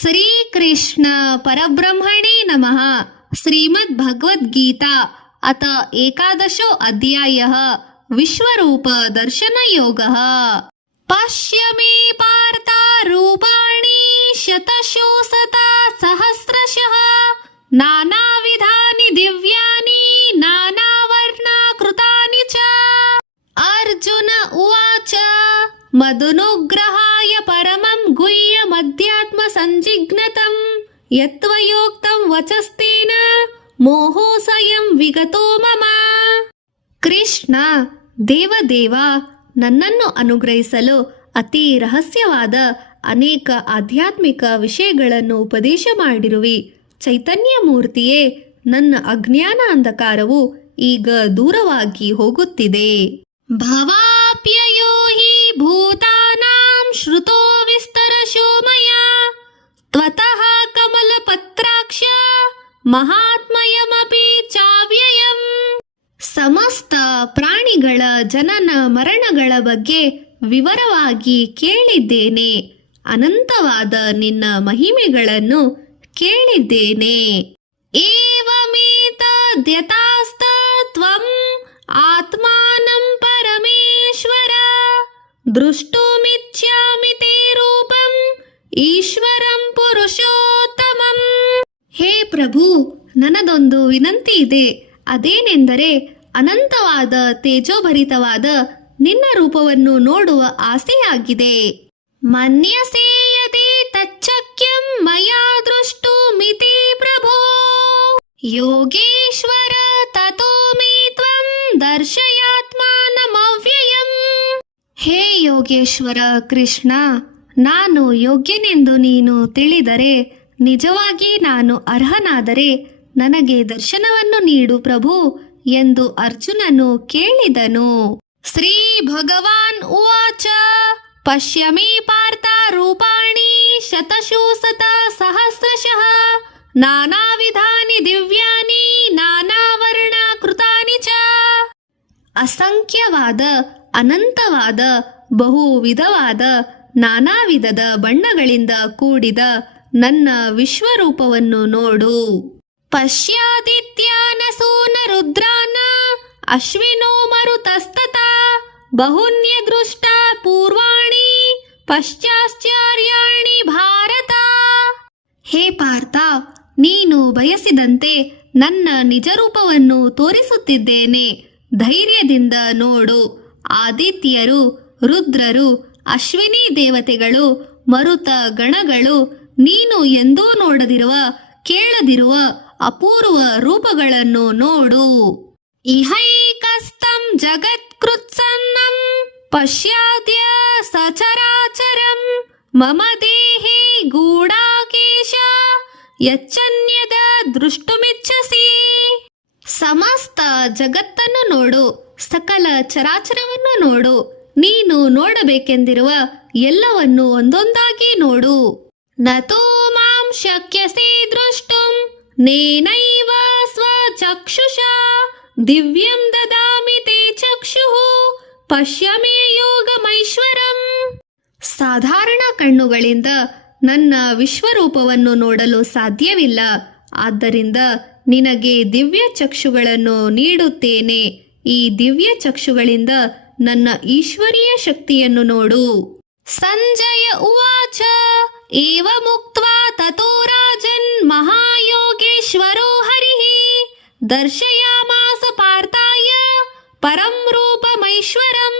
श्रीकृष्ण परब्रह्मणे नमः। श्रीमद्भगवद्गीता अथ एकादशो अध्यायः विश्वरूप दर्शनयोगः। पश्य मे पार्थ रूपाणि शतशोऽशता सहस्रशः नानाविधानि दिव्यानि नानावर्णाकृतानि च। अर्जुन उवाच मदनुग्रहाय परमं गुह्यमध्यात्मसञ्जिघ्नतं यत्त्वयोक्तं वचस्तेन ಮೋಹೋಸಯಂ ವಿಗತೋ ಮಮ. ಕೃಷ್ಣ, ದೇವದೇವ, ನನ್ನನ್ನು ಅನುಗ್ರಹಿಸಲು ಅತಿ ರಹಸ್ಯವಾದ ಅನೇಕ ಆಧ್ಯಾತ್ಮಿಕ ವಿಷಯಗಳನ್ನು ಉಪದೇಶ ಮಾಡಿರುವಿ. ಚೈತನ್ಯ ಮೂರ್ತಿಯೇ, ನನ್ನ ಅಜ್ಞಾನ ಅಂಧಕಾರವು ಈಗ ದೂರವಾಗಿ ಹೋಗುತ್ತಿದೆ. ಭವಾಪ್ಯಯೋ ಹಿ ಭೂತಾನಾಂ ಶ್ರುತೋ ವಿಸ್ತರಶೋ ಮಯಾ ತ್ವತಃ ಕಮಲಪತ್ರಾಕ್ಷ ಮಹಾತ್ಮಯಮಪಿ ಚಾವ್ಯಯಂ. ಸಮಸ್ತ ಪ್ರಾಣಿಗಳ ಜನನ ಮರಣಗಳ ಬಗ್ಗೆ ವಿವರವಾಗಿ ಕೇಳಿದ್ದೇನೆ. ಅನಂತವಾದ ನಿನ್ನ ಮಹಿಮೆಗಳನ್ನು ಕೇಳಿದ್ದೇನೆ. ಏವಮೇತದ್ಯಥಾಸ್ತತ್ವಂ ಆತ್ಮಾನಂ ಪರಮೇಶ್ವರ ದೃಷ್ಟುಮಿಚ್ಛಾಮಿ ತೇ ರೂಪಂ ಈಶ್ವರಂ ಪುರುಷೋತ್ತಮಂ. ಹೇ ಪ್ರಭು, ನನ್ನದೊಂದು ವಿನಂತಿ ಇದೆ. ಅದೇನೆಂದರೆ, ಅನಂತವಾದ ತೇಜೋಭರಿತವಾದ ನಿನ್ನ ರೂಪವನ್ನು ನೋಡುವ ಆಸೆಯಾಗಿದೆ. ಮನ್ಯಸೇ ಯದಿ ತಚ್ಚಕ್ಯಂ ಮಯಾ ದೃಷ್ಟುಮಿತಿ ಪ್ರಭೋ ಯೋಗೇಶ್ವರ ತತೋ ಮೇ ತ್ವಂ ದರ್ಶಯಾತ್ಮಾನಮವ್ಯಯಂ. ಹೇ ಯೋಗೇಶ್ವರ ಕೃಷ್ಣ, ನಾನು ಯೋಗ್ಯನೆಂದು ನೀನು ತಿಳಿದರೆ, ನಿಜವಾಗಿ ನಾನು ಅರ್ಹನಾದರೆ ನನಗೆ ದರ್ಶನವನ್ನು ನೀಡು ಪ್ರಭು ಎಂದು ಅರ್ಜುನನು ಕೇಳಿದನು. ಶ್ರೀ ಭಗವಾನ್ ಉವಾಚ ಪಶ್ಯ ಮೇ ಪಾರ್ಥ ರೂಪಾಣಿ ಶತಶೋಶತ ಸಹಸ್ರಶಃ ನಾನಾವಿಧಾನಿ ದಿವ್ಯಾನಿ ನಾನಾವರ್ಣಾಕೃತಾನಿ ಚ. ಅಸಂಖ್ಯವಾದ, ಅನಂತವಾದ, ಬಹು ವಿಧವಾದ, ನಾನಾ ವಿಧದ ಬಣ್ಣಗಳಿಂದ ಕೂಡಿದ ನನ್ನ ವಿಶ್ವರೂಪವನ್ನು ನೋಡು. ಪಶ್ಯಾದಿತ್ಯಾನ ಸೂನ ರುದ್ರಾನ ಅಶ್ವಿನೋ ಮರುತಸ್ತತಾ ಬಹುನ್ಯ ದೃಷ್ಟ ಪೂರ್ವಾಣಿ ಪಶ್ಚಾಶ್ಚರ್ಯಾಣಿ ಭಾರತ. ಹೇ ಪಾರ್ಥ, ನೀನು ಬಯಸಿದಂತೆ ನನ್ನ ನಿಜರೂಪವನ್ನು ತೋರಿಸುತ್ತಿದ್ದೇನೆ. ಧೈರ್ಯದಿಂದ ನೋಡು. ಆದಿತ್ಯರು, ರುದ್ರರು, ಅಶ್ವಿನಿ ದೇವತೆಗಳು, ಮರುತ ಗಣಗಳು, ನೀನು ಎಂದೂ ನೋಡದಿರುವ, ಕೇಳದಿರುವ ಅಪೂರ್ವ ರೂಪಗಳನ್ನು ನೋಡು. ಇಹೈಕಸ್ತಂ ಜಗತ್ಕೃತ್ಸನ್ನಂ ಪಶ್ಯಾದ್ಯ ಸಚರಾಚರಂ ಮಮ ದೇಹೇ ಗೂಢಾಕೇಶ ಯಚ್ಚನ್ಯದ ದೃಷ್ಟುಮಿಚ್ಛಸಿ. ಸಮಸ್ತ ಜಗತ್ತನ್ನು ನೋಡು, ಸಕಲ ಚರಾಚರವನ್ನು ನೋಡು. ನೀನು ನೋಡಬೇಕೆಂದಿರುವ ಎಲ್ಲವನ್ನು ಒಂದೊಂದಾಗಿ ನೋಡು. ನತೋ ಮಾಂ ಶಕ್ಯಸೆ ದೃಷ್ಟುಂ ನೇನೈವ ಸ್ವಚಕ್ಷುಷಾ ದಿವ್ಯಂ ದದಾಮಿ ತೇ ಚಕ್ಷುಃ ಪಶ್ಯ ಮೇ ಯೋಗಮೈಶ್ವರಂ. ಸಾಧಾರಣ ಕಣ್ಣುಗಳಿಂದ ನನ್ನ ವಿಶ್ವರೂಪವನ್ನು ನೋಡಲು ಸಾಧ್ಯವಿಲ್ಲ. ಆದ್ದರಿಂದ ನಿನಗೆ ದಿವ್ಯ ಚಕ್ಷುಗಳನ್ನು ನೀಡುತ್ತೇನೆ. ಈ ದಿವ್ಯ ಚಕ್ಷುಗಳಿಂದ ನನ್ನ ಈಶ್ವರೀಯ ಶಕ್ತಿಯನ್ನು ನೋಡು. ಸಂಜಯ ಉವಾಚ ಏವಮುಕ್ತ್ವಾ ತತೋ ರಾಜನ್ ಮಹಾಯೋಗೇಶ್ವರೋ ಹರಿಃ ದರ್ಶಯಾಮಾಸ ಪಾರ್ಥಾಯ ಪರಂ ರೂಪಮೈಶ್ವರಂ.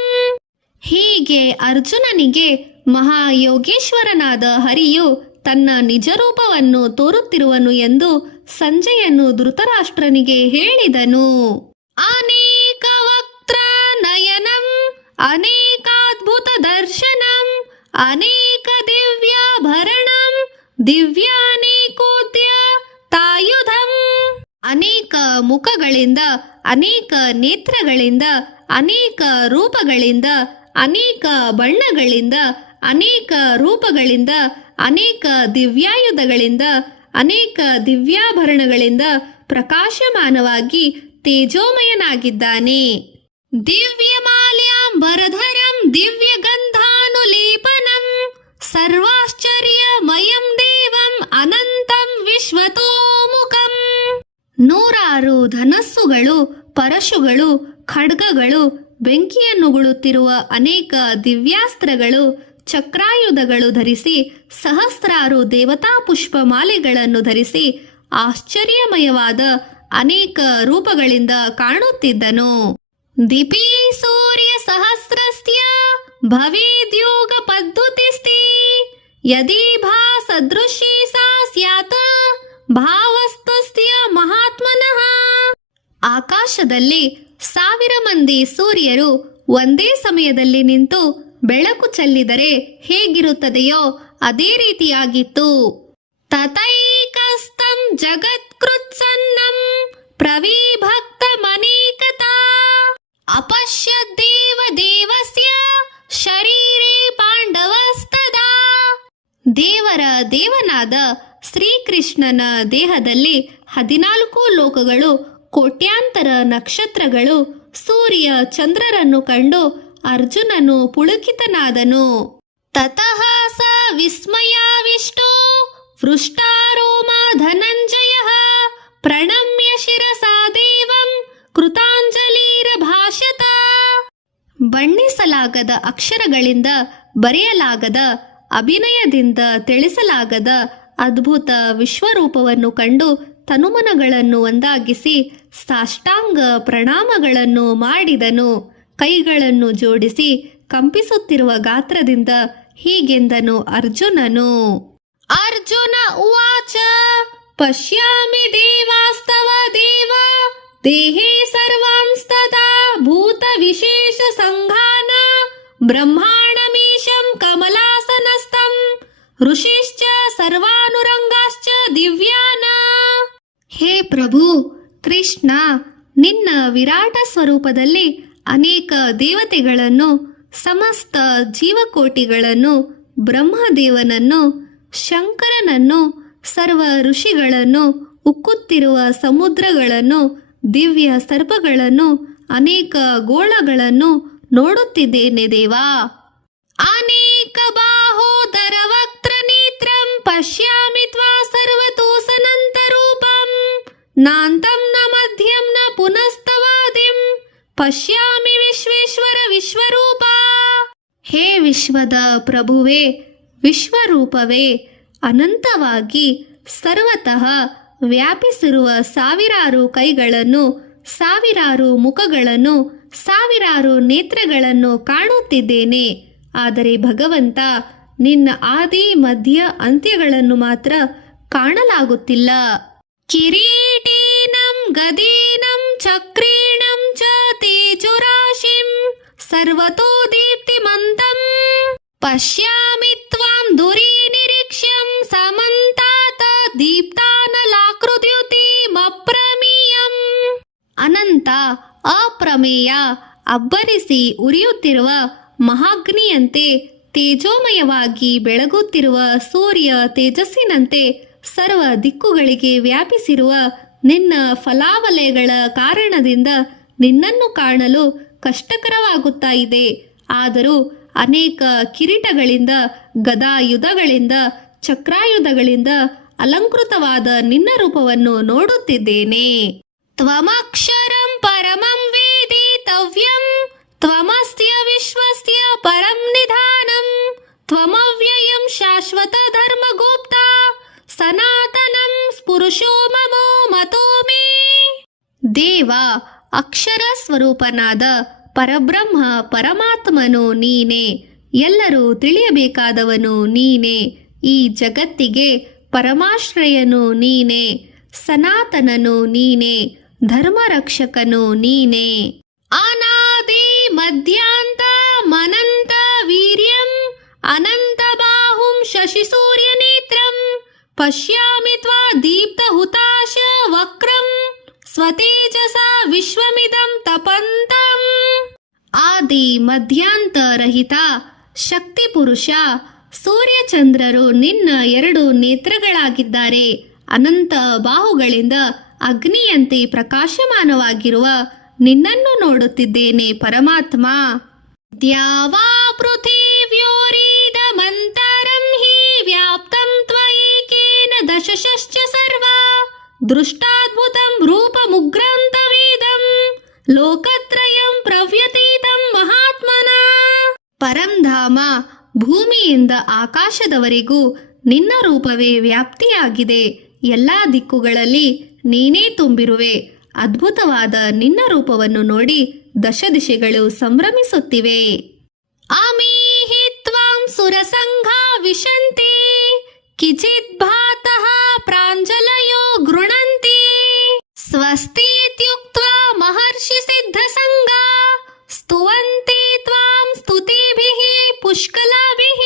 ಹೀಗೆ ಅರ್ಜುನನಿಗೆ ಮಹಾಯೋಗೇಶ್ವರನಾದ ಹರಿಯು ತನ್ನ ನಿಜರೂಪವನ್ನು ತೋರುತ್ತಿರುವನು ಎಂದು ಸಂಜಯನು ಧೃತರಾಷ್ಟ್ರನಿಗೆ ಹೇಳಿದನು. ಅನೇಕ ವಕ್ತ್ರ ನಯನಂ ಅನೇಕಾದ್ಭುತ ದರ್ಶನಂ ಅನೇಕ ದಿವ್ಯಾಭರಣಂ ದಿವ್ಯಾನೇಕೋದ್ಯ ತಾಯುಧಂ. ಅನೇಕ ಮುಖಗಳಿಂದ, ಅನೇಕ ನೇತ್ರಗಳಿಂದ, ಅನೇಕ ರೂಪಗಳಿಂದ, ಅನೇಕ ಬಣ್ಣಗಳಿಂದ, ಅನೇಕ ರೂಪಗಳಿಂದ, ಅನೇಕ ದಿವ್ಯಾಯುಧಗಳಿಂದ, ಅನೇಕ ದಿವ್ಯಾಭರಣಗಳಿಂದ ಪ್ರಕಾಶಮಾನವಾಗಿ ತೇಜೋಮಯನಾಗಿದ್ದಾನೆ. ದಿವ್ಯಮಾಲ್ಯಾಂಬರಧರಂ ದಿವ್ಯಗಂಧಾನುಲೇಪನಂ ಸರ್ವಾಶ್ಚರ್ಯಮಯಂ ದೇವಂ ಶರಗಳು, ಪರಶುಗಳು, ಖಡ್ಗಗಳು, ಬೆಂಕಿಯನ್ನು ಗುಳುತ್ತಿರುವ ಅನೇಕ ದಿವ್ಯಾಸ್ತ್ರಗಳು, ಚಕ್ರಾಯುಧಗಳು ಧರಿಸಿ, ಸಹಸ್ರಾರು ದೇವತಾ ಪುಷ್ಪ ಮಾಲೆಗಳನ್ನು ಧರಿಸಿ, ಆಶ್ಚರ್ಯಮಯವಾದ ಅನೇಕ ರೂಪಗಳಿಂದ ಕಾಣುತ್ತಿದ್ದನು. ದಿಪಿ ಸೂರ್ಯ ಸಹಸ್ರಸ್ಯ ಭವೇದ್ಯೋಗ ಪದ್ಧತಿಸ್ತಿ ಯದಿ ಭಾ ಸದೃಶಿ ಸಾ ಸ್ಯಾತ್ ಭಾವಸ್ತಸ್ಯ ಮಹಾತ್ಮನಃ. ಆಕಾಶದಲ್ಲಿ 1000 ಮಂದಿ ಸೂರ್ಯರು ಒಂದೇ ಸಮಯದಲ್ಲಿ ನಿಂತು ಬೆಳಕು ಚೆಲ್ಲಿದರೆ ಹೇಗಿರುತ್ತದೆಯೋ ಅದೇ ರೀತಿಯಾಗಿತ್ತು. ತತೈಕಸ್ತಂ ಜಗತ್ಕೃತ್ಸನ್ನಂ ಪ್ರವಿಭಕ್ತಮನೇಕತಾ ಅಪಶ್ಯದ್ದೇವ ದೇವಸ್ಯ ಶರೀರೇ ಪಾಂಡವಸ್ತದಾ. ದೇವರ ದೇವನಾದ ಶ್ರೀಕೃಷ್ಣನ ದೇಹದಲ್ಲಿ 14 ಲೋಕಗಳು, ಕೋಟ್ಯಾಂತರ ನಕ್ಷತ್ರಗಳು, ಸೂರ್ಯ ಚಂದ್ರರನ್ನು ಕಂಡು ಅರ್ಜುನನು ಪುಳಕಿತನಾದನು. ತತಃ ಸ ವಿಸ್ಮಯಾವಿಷ್ಟೋ ವೃಷ್ಟಾರೋಮ ಧನಂಜಯಃ ಪ್ರಣಮ್ಯ ಶಿರಸಾ ದೇವಂ ಕೃತಾಂಜಲಿರಭಾಷತ. ಬಣ್ಣಿಸಲಾಗದ ಅಕ್ಷರಗಳಿಂದ ಬರೆಯಲಾಗದ, ಅಭಿನಯದಿಂದ ತಿಳಿಸಲಾಗದ ಅದ್ಭುತ ವಿಶ್ವರೂಪವನ್ನು ಕಂಡು ತನುಮನಗಳನ್ನು ಒಂದಾಗಿಸಿ ಸಾಷ್ಟಾಂಗ ಪ್ರಣಾಮಗಳನ್ನು ಮಾಡಿದನು. ಕೈಗಳನ್ನು ಜೋಡಿಸಿ ಕಂಪಿಸುತ್ತಿರುವ ಗಾತ್ರದಿಂದ ಹೀಗೆಂದನು ಅರ್ಜುನನು. ಅರ್ಜುನ ಉವಾಚ ಪಶ್ಯಾಮಿ ದೇವಾಸ್ತವ ದೇವ ದೇಹೇ ಸರ್ವಾಂಸ್ತದಾ ಭೂತ ವಿಶೇಷ ಸಂಘಾನ ಬ್ರಹ್ಮಾಣಮೀಶಂ ಕಮಲಾಸನಸ್ಥಂ ಋಷಿಶ್ಚ ಸರ್ವಾನುರಂಗಾಶ್ಚ ದಿವ್ಯಾನ. ಹೇ ಪ್ರಭು ಕೃಷ್ಣ, ನಿನ್ನ ವಿರಾಟ ಸ್ವರೂಪದಲ್ಲಿ ಅನೇಕ ದೇವತೆಗಳನ್ನು, ಸಮಸ್ತ ಜೀವಕೋಟಿಗಳನ್ನು, ಬ್ರಹ್ಮದೇವನನ್ನು, ಶಂಕರನನ್ನು, ಸರ್ವ ಋಷಿಗಳನ್ನು, ಉಕ್ಕುತ್ತಿರುವ ಸಮುದ್ರಗಳನ್ನು, ದಿವ್ಯ ಸರ್ಪಗಳನ್ನು, ಅನೇಕ ಗೋಳಗಳನ್ನು ನೋಡುತ್ತಿದ್ದೇನೆ ದೇವಾ. ಅನೇಕ ಬಾಹೋದರ ವಕ್ತ್ರ ನೇತ್ರಂ ಪಶ್ಯಾಮಿ ತ್ವಾ ಸರ್ವತೋ ಸನಂತ ರೂಪಂ ನಾಂತಂ ನ ಮಧ್ಯಂ ನ ಪುನಸ್ತವಾದಿಂ ಪಶ್ಯಾಮಿ ವಿಶ್ವೇಶ್ವರ ವಿಶ್ವರೂಪ. ಹೇ ವಿಶ್ವದ ಪ್ರಭುವೇ, ವಿಶ್ವರೂಪವೇ, ಅನಂತವಾಗಿ ಸರ್ವತಃ ವ್ಯಾಪಿಸಿರುವ ಸಾವಿರಾರು ಕೈಗಳನ್ನು, ಸಾವಿರಾರು ಮುಖಗಳನ್ನು, ಸಾವಿರಾರು ನೇತ್ರಗಳನ್ನು ಕಾಣುತ್ತಿದ್ದೇನೆ. ಆದರೆ ಭಗವಂತ, ನಿನ್ನ ಆದಿ ಮಧ್ಯ ಅಂತ್ಯಗಳನ್ನು ಮಾತ್ರ ಕಾಣಲಾಗುತ್ತಿಲ್ಲ. ಕಿರೀಟೀನಂ ಗದೀನಂ ಚಕ್ರೀಣಂ ಚ ತೇಜುರಾಶಿಂ ಸರ್ವತೋ ದೀಪ್ತಿಮಂತಂ ಪಶ್ಯಾಮಿ ತ್ವಾಂ ದುರೀನಿರೀಕ್ಷ್ಯಂ ಸಮಂತಾತ ದೀಪ್ತಾನಲಾಕೃತ್ಯುತಿಮಪ್ರಮೇಯಂ. ಅನಂತ, ಅಪ್ರಮೇಯ, ಅಬ್ಬರಿಸಿ ಉರಿಯುತ್ತಿರುವ ಮಹಾಗ್ನಿಯಂತೆ, ತೇಜೋಮಯವಾಗಿ ಬೆಳಗುತ್ತಿರುವ ಸೂರ್ಯ ತೇಜಸ್ಸಿನಂತೆ ಸರ್ವ ದಿಕ್ಕುಗಳಿಗೆ ವ್ಯಾಪಿಸಿರುವ ನಿನ್ನ ಫಲಾವಲಯಗಳ ಕಾರಣದಿಂದ ನಿನ್ನನ್ನು ಕಾಣಲು ಕಷ್ಟಕರವಾಗುತ್ತಾ ಇದೆ. ಆದರೂ ಅನೇಕ ಕಿರೀಟಗಳಿಂದ, ಗದಾಯುಧಗಳಿಂದ, ಚಕ್ರಾಯುಧಗಳಿಂದ ಅಲಂಕೃತವಾದ ನಿನ್ನ ರೂಪವನ್ನು ನೋಡುತ್ತಿದ್ದೇನೆ. ತ್ವಮಕ್ಷರಂ ಪರಮಂ ವೇದಿತವ್ಯಂ ತ್ವಮಸ್ತ್ಯ ವಿಶ್ವಸ್ಯ ಪರಂ ನಿಧಾನಂ ತ್ವಮವ್ಯಯಂ ಶಾಶ್ವತ ಧರ್ಮಗುಪ್ತ ಸನಾತನಂ ಸ್ಪುರುಷೋ ಮಮೋ ಮತೋ ಮೇ. ದೇವ, ಅಕ್ಷರ ಸ್ವರೂಪನಾದ ಪರಬ್ರಹ್ಮ ಪರಮಾತ್ಮನು ನೀನೇ. ಎಲ್ಲರೂ ತಿಳಿಯಬೇಕಾದವನು ನೀನೇ. ಈ ಜಗತ್ತಿಗೆ ಪರಮಾಶ್ರಯನು ನೀನೇ. ಸನಾತನನು ನೀನೇ. ಧರ್ಮರಕ್ಷಕನು ನೀನೇ. ಅನಾದಿ ಮಧ್ಯಾಂತ ಮನಂತ ವೀರ್ಯಂ ಅನಂತ ಬಾಹುಂ ಶಶಿ ಸೂರ್ಯ ನೇತ್ರಂ ಪಶ್ಯಾಮಿ ತ್ವಾ ದೀಪ್ತ ಹುತಾಶ ವಕ್ರಂ ಸ್ವತೇಜಸ ವಿಶ್ವಮಿದಂ ತಪಂತಂ. ಆದಿ ಮಧ್ಯಾಂತ ರಹಿತ ಶಕ್ತಿ ಪುರುಷ ಸೂರ್ಯಚಂದ್ರರು ನಿನ್ನ 2 ನೇತ್ರಗಳಾಗಿದ್ದಾರೆ. ಅನಂತ ಬಾಹುಗಳಿಂದ ಅಗ್ನಿಯಂತೆ ಪ್ರಕಾಶಮಾನವಾಗಿರುವ ನಿನ್ನನ್ನು ನೋಡುತ್ತಿದ್ದೇನೆ ಪರಮಾತ್ಮ. ದ್ಯಾವಾ ಪೃಥಿವ್ಯೋರಿದಮಂತರಂ ಹಿ ವ್ಯಾಪ್ತಂ ತ್ವಯೇಕೇನ ದಶಶಶ್ಚ ಸರ್ವ ದೃಷ್ಟಾದ್ಭುತಂ ರೂಪಮುಗ್ರಂತವೇದಂ ಲೋಕತ್ರಯಂ ಪ್ರವ್ಯತೀತಂ ಮಹಾತ್ಮನ. ಪರಂಧಾಮ, ಭೂಮಿಯಿಂದ ಆಕಾಶದವರೆಗೂ ನಿನ್ನ ರೂಪವೇ ವ್ಯಾಪ್ತಿಯಾಗಿದೆ. ಎಲ್ಲ ದಿಕ್ಕುಗಳಲ್ಲಿ ನೀನೇ ತುಂಬಿರುವೆ. ಅದ್ಭುತವಾದ ನಿನ್ನ ರೂಪವನ್ನು ನೋಡಿ ದಶದಿಶೆಗಳು ಸಂಭ್ರಮಿಸುತ್ತಿವೆ. ಅಮೀಹಿ ತ್ವಾಂ ಸುರಸಂಘಾ ವಿಶಂತಿ ಕಿಚಿತ್ ಭಾತಃ ಪ್ರಾಂಜಲಯೋ ಗೃಣಂತಿ ಸ್ವಸ್ತೀತ್ಯುಕ್ತ್ವಾ ಮಹರ್ಷಿ ಸಿದ್ಧಸಂಘಾ ಸ್ತುವಂತಿ ತ್ವಾಂ ಸ್ತುತಿಭಿಃ ಪುಷ್ಕಲಾಭಿಃ.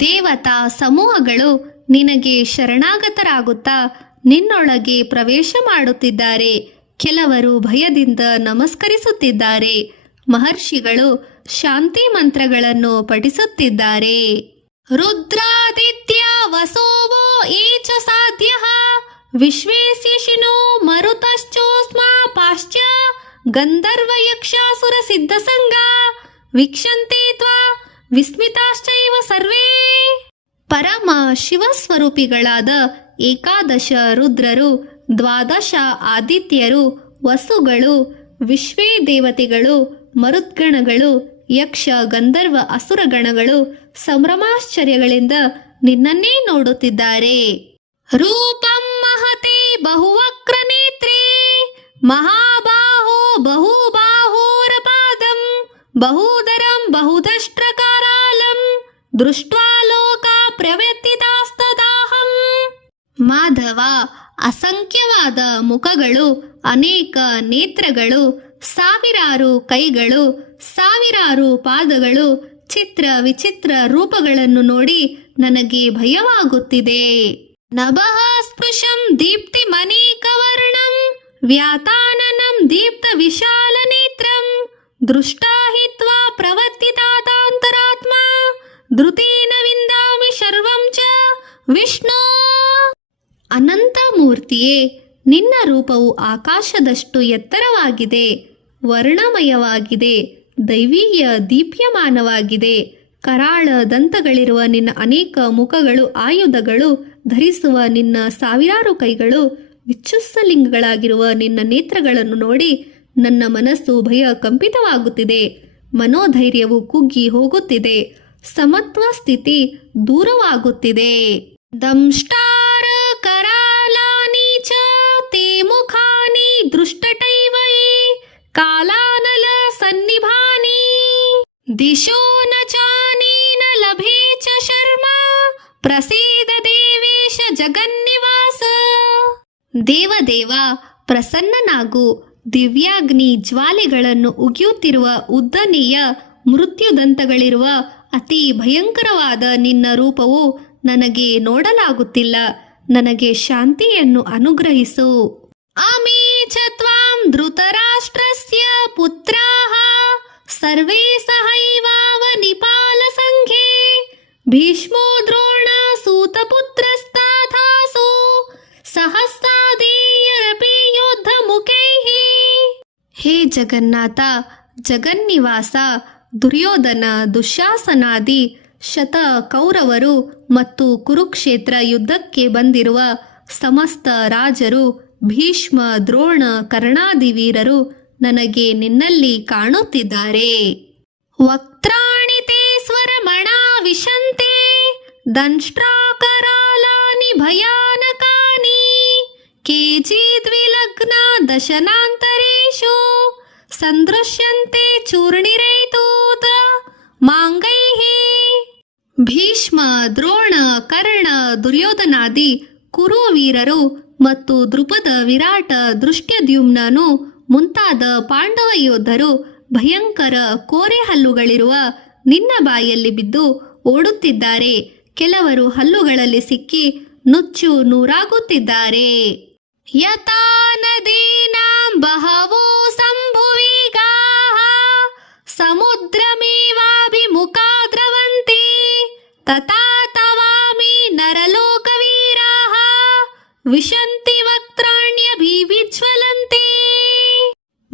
ದೇವತಾ ಸಮೂಹಗಳು ನಿನಗೆ ಶರಣಾಗತರಾಗುತ್ತಾ ನಿನ್ನೊಳಗೆ ಪ್ರವೇಶ ಮಾಡುತ್ತಿದ್ದಾರೆ. ಕೆಲವರು ಭಯದಿಂದ ನಮಸ್ಕರಿಸುತ್ತಿದ್ದಾರೆ. ಮಹರ್ಷಿಗಳು ಶಾಂತಿ ಮಂತ್ರಗಳನ್ನು ಪಠಿಸುತ್ತಿದ್ದಾರೆ. ರುದ್ರಾದಿತ್ಯ ವಸೋವೋ ಏಚ ಸಾಧ್ಯಃ ವಿಶ್ವೇಸ್ಯಶಿನೋ ಮರುತಶ್ಚೋಸ್ಮಾ ಪಾಶ್ಚ ಗಂಧರ್ವ ಯಕ್ಷಾಸುರ ಸಿದ್ಧಸಂಗ ವೀಕ್ಷಂತೆ ತ್ವಾ ವಿಸ್ಮಿತಾಶ್ಚೈವ ಸರ್ವೇ. ಪರಮ ಶಿವಸ್ವರೂಪಿಗಳಾದ ಏಕಾದಶ ರುದ್ರರು, ದ್ವಾದಶ ಆದಿತ್ಯರು, ವಸುಗಳು, ವಿಶ್ವೇ ದೇವತೆಗಳು, ಮರುದ್ಗಣಗಳು, ಯಕ್ಷ ಗಂಧರ್ವ ಅಸುರಗಣಗಳು ಸಂಭ್ರಮಾಶ್ಚರ್ಯಗಳಿಂದ ನಿನ್ನನ್ನೇ ನೋಡುತ್ತಿದ್ದಾರೆ. ರೂಪಂ ಮಹತೆ ಬಹುವಕ್ರ ನೇತ್ರೇ ಮಹಾಬಾಹೋ ಬಹುಬಾಹೋರಪಾದಂ ಬಹುದರಂ ಬಹುದಷ್ಟ್ರಕಾರಾಲಂ ದೃಷ್ಟ್ವಾ ಲೋಕಾ ಪ್ರವ್ಯಥಿತಾಸ್ತದಾಹಂ. ಮಾಧವ, ಅಸಂಖ್ಯವಾದ ಮುಖಗಳು, ಅನೇಕ ನೇತ್ರಗಳು, ಸಾವಿರಾರು ಕೈಗಳು, ಸಾವಿರಾರು ಪಾದಗಳು, ಚಿತ್ರ ವಿಚಿತ್ರ ರೂಪಗಳನ್ನು ನೋಡಿ ನನಗೆ ಭಯವಾಗುತ್ತಿದೆ. ನಭಃ ಸ್ಪೃಶಂ ದೀಪ್ತಿ ಮನೀಕವರ್ಣಂ ವ್ಯಾತಾನನಂ ದೀಪ್ತ ವಿಶಾಲ ನೇತ್ರಂ ದೃಷ್ಟಾ ಹಿ ತ್ವಾ ಪ್ರವರ್ತಿತಾಂತರಾತ್ಮ ಧೃತೇನ ವಿಂದಾಮಿ ಶರ್ವಂ ಚ ವಿಷ್ಣು. ಅನಂತ ಮೂರ್ತಿಯೇ, ನಿನ್ನ ರೂಪವು ಆಕಾಶದಷ್ಟು ಎತ್ತರವಾಗಿದೆ, ವರ್ಣಮಯವಾಗಿದೆ, ದೈವೀಯ ದೀಪ್ಯಮಾನವಾಗಿದೆ. ಕರಾಳ ದಂತಗಳಿರುವ ನಿನ್ನ ಅನೇಕ ಮುಖಗಳು, ಆಯುಧಗಳು ಧರಿಸುವ ನಿನ್ನ ಸಾವಿರಾರು ಕೈಗಳು, ವಿಚ್ಛುಸ್ಸಲಿಂಗಗಳಾಗಿರುವ ನಿನ್ನ ನೇತ್ರಗಳನ್ನು ನೋಡಿ ನನ್ನ ಮನಸ್ಸು ಭಯ ಕಂಪಿತವಾಗುತ್ತಿದೆ. ಮನೋಧೈರ್ಯವು ಕುಗ್ಗಿ ಹೋಗುತ್ತಿದೆ. ಸಮತ್ವ ಸ್ಥಿತಿ ದೂರವಾಗುತ್ತಿದೆ. ದಂಷ್ಟಾರ ಕರಾಲಾನಿ ಚ ತೇ ಮುಖಾನಿ ದೃಷ್ಟಟೈವೈ ಕಾಲಾನಲ ಸನ್ನಿಭಾನಿ ದಿಶೋ ನ ಚಾನಿ ನ ಲಭೇ ಚ ಶರ್ಮ ಪ್ರಸೀದ ದೇವೇಶ ಜಗನ್ನಿವಾಸ. ದೇವದೇವ, ಪ್ರಸನ್ನನಾಗು. ದಿವ್ಯಾಗ್ನಿ ಜ್ವಾಲೆಗಳನ್ನು ಉಗಿಯುತ್ತಿರುವ ಉದ್ದನೆಯ ಮೃತ್ಯುದಂತಗಳಿರುವ ಅತಿ ಭಯಂಕರವಾದ ನಿನ್ನ ರೂಪವು ನನಗೆ ನೋಡಲಾಗುತ್ತಿಲ್ಲ. ನನಗೆ ಶಾಂತಿಯನ್ನು ಅನುಗ್ರಹಿಸು. ಅಮೀ ಚ ತ್ವಾಂ ಧೃತರಾಷ್ಟ್ರಸ್ಯ ಪುತ್ರಾಃ ಸರ್ವೇ ಸಹೈವಾವ ನಿಪಾಲ ಸಂಘೇ ಭೀಷ್ಮೋ ದ್ರೋಣ ಸೂತಪುತ್ರಸ್ತಾಥಾಸು ಸಹಸ್ರಾದೇಯರಪಿ ಯೋಧ ಮುಖೈಃ. ಹೇ ಜಗನ್ನಾಥ, ಜಗನ್ನಿವಾಸ, ದುರ್ಯೋಧನ, ದುಶ್ಯಾಸನಾದಿ ಶತ ಕೌರವರು ಮತ್ತು ಕುರುಕ್ಷೇತ್ರ ಯುದ್ಧಕ್ಕೆ ಬಂದಿರುವ ಸಮಸ್ತ ರಾಜರು, ಭೀಷ್ಮ, ದ್ರೋಣ, ಕರ್ಣಾದಿ ವೀರರು ನನಗೆ ನಿನ್ನಲ್ಲಿ ಕಾಣುತ್ತಿದ್ದಾರೆ. ವಕ್ತ್ರಾಣಿ ತೇ ಸ್ವರಮಣಾ ವಿಶಂತೆ ದಂಷ್ಟ್ರಾಕರಾಲಾನಿ ಭಯಾನಕಾನಿ ಕೇಚಿದ್ವಿಲಗ್ನ ದಶನಾಂತರೇಷು ಸಂದೃಶ್ಯಂತೆ ಚೂರ್ಣಿರೈತೂತ ಮಾಂಗೈಃ. ಭೀಷ್ಮ, ದ್ರೋಣ, ಕರ್ಣ, ದುರ್ಯೋಧನಾದಿ ಕುರು ವೀರರು ಮತ್ತು ದೃಪದ, ವಿರಾಟ, ದೃಷ್ಟ್ಯದ್ಯುಮ್ನನು ಮುಂತಾದ ಪಾಂಡವ ಯೋಧರು ಭಯಂಕರ ಕೋರೆ ಹಲ್ಲುಗಳಿರುವ ನಿನ್ನ ಬಾಯಲ್ಲಿ ಬಿದ್ದು ಓಡುತ್ತಿದ್ದಾರೆ. ಕೆಲವರು ಹಲ್ಲುಗಳಲ್ಲಿ ಸಿಕ್ಕಿ ನುಚ್ಚು ನೂರಾಗುತ್ತಿದ್ದಾರೆ. ಯಥಾ ನದೀನಾಂ ಬಹವೋ ಸಂಭುವಿಗಾಃ ಸಮುದ್ರಮೇವಾಭಿಮುಖಾ ದ್ರವಂತಿ ತಥಾ ತವಾಮಿ ನರಲೋಕವೀರಾಃ ವಿಶಂತಿ ವಕ್ತ್ರಾಣ್ಯಭಿವಿಜ್ವಲಂತೆ.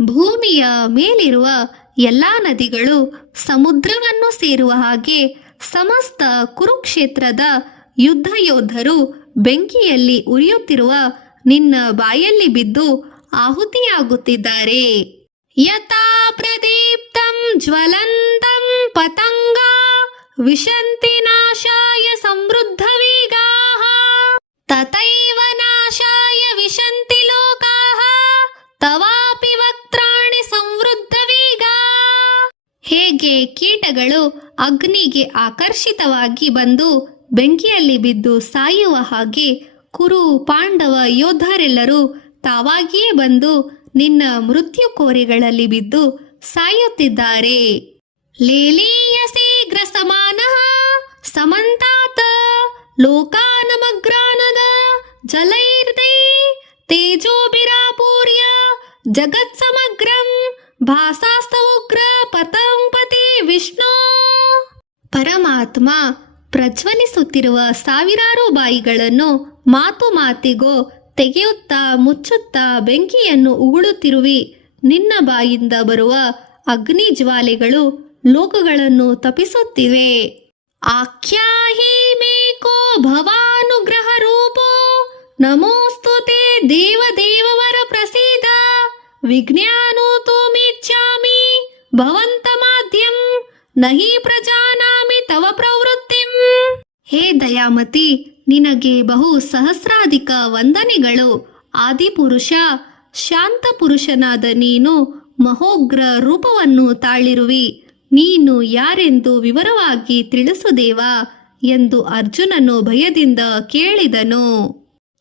ಭೂಮಿಯ ಮೇಲಿರುವ ಎಲ್ಲಾ ನದಿಗಳು ಸಮುದ್ರವನ್ನು ಸೇರುವ ಹಾಗೆ ಸಮಸ್ತ ಕುರುಕ್ಷೇತ್ರದ ಯುದ್ಧ ಯೋಧರು ಬೆಂಕಿಯಲ್ಲಿ ಉರಿಯುತ್ತಿರುವ ನಿನ್ನ ಬಾಯಲ್ಲಿ ಬಿದ್ದು ಆಹುತಿಯಾಗುತ್ತಿದ್ದಾರೆ. ಯಥಾ ಪ್ರದೀಪ್ತಂ ಜ್ವಲಂತಂ ಪತಂಗಾ ವಿಶಂತಿ ನಾಶಾಯ ಸಮೃದ್ಧವೇಗಾಃ ತಥೈವ ನಾಶಾಯ ವಿಶಂತಿ ಲೋಕಾಃ ತವಾಪಿ ವಕ್ತ್ರಾಣಿ ಸಮೃದ್ಧವೇಗಾ. ಹೇಗೆ ಕೀಟಗಳು ಅಗ್ನಿಗೆ ಆಕರ್ಷಿತವಾಗಿ ಬಂದು ಬೆಂಕಿಯಲ್ಲಿ ಬಿದ್ದು ಸಾಯುವ ಹಾಗೆ ಕುರು ಪಾಂಡವ ಯೋಧರೆಲ್ಲರೂ ತಾವಾಗಿಯೇ ಬಂದು ನಿನ್ನ ಮೃತ್ಯು ಕೋರೆಗಳಲ್ಲಿ ಬಿದ್ದು ಸಾಯುತ್ತಿದ್ದಾರೆ. ಲೇಲೀಯ ಶೀಘ್ರ ಸಮಾನಃ ಸಮಂತಾತ ಲೋಕಾನಮಗ್ರಾನದ ಜಲೈರ್ದೇ ತೇಜೋಭಿರಾಪೂರ್ಯ ಜಗತ್ ಸಮಗ್ರಂ ಭಾಸಾಸ್ತ ಉಗ್ರ ಪತಂಪತಿ ವಿಷ್ಣು. ಪರಮಾತ್ಮ ಪ್ರಜ್ವಲಿಸುತ್ತಿರುವ ಸಾವಿರಾರು ಬಾಯಿಗಳನ್ನು ಮಾತು ಮಾತಿಗೋ ತೆಗೆಯುತ್ತಾ ಮುಚ್ಚುತ್ತಾ ಬೆಂಕಿಯನ್ನು ಉಗುಳುತ್ತಿರುವಿ. ನಿನ್ನ ಬಾಯಿಂದ ಬರುವ ಅಗ್ನಿ ಜ್ವಾಲೆಗಳು ಲೋಕಗಳನ್ನು ತಪಿಸುತ್ತಿವೆ. ಆಖ್ಯಾಹಿ ಮೇಕೋ ಭವಾನುಗ್ರಹ ರೂಪೋ ನಮೋಸ್ತು ತೇ ದೇವದೇವವರ ಪ್ರಸೀದ ವಿಜ್ಞಾನೋ ತುಮಿಚ್ಛಾಮಿ ಭವಂತಮಾದ್ಯಂ ನಹಿ ಪ್ರಜಾನಾಮಿ ತವ ಪ್ರವೃತ್ತಿಂ. ಹೇ ದಯಾಮತಿ, ನಿನಗೆ ಬಹು ಸಹಸ್ರಾಧಿಕ ವಂದನೆಗಳು. ಆದಿಪುರುಷ ಶಾಂತ ಪುರುಷನಾದ ನೀನು ಮಹೋಗ್ರ ರೂಪವನ್ನು ತಾಳಿರುವಿ. ನೀನು ಯಾರೆಂದು ವಿವರವಾಗಿ ತಿಳಿಸುದೇವಾ ಎಂದು ಅರ್ಜುನನು ಭಯದಿಂದ ಕೇಳಿದನು.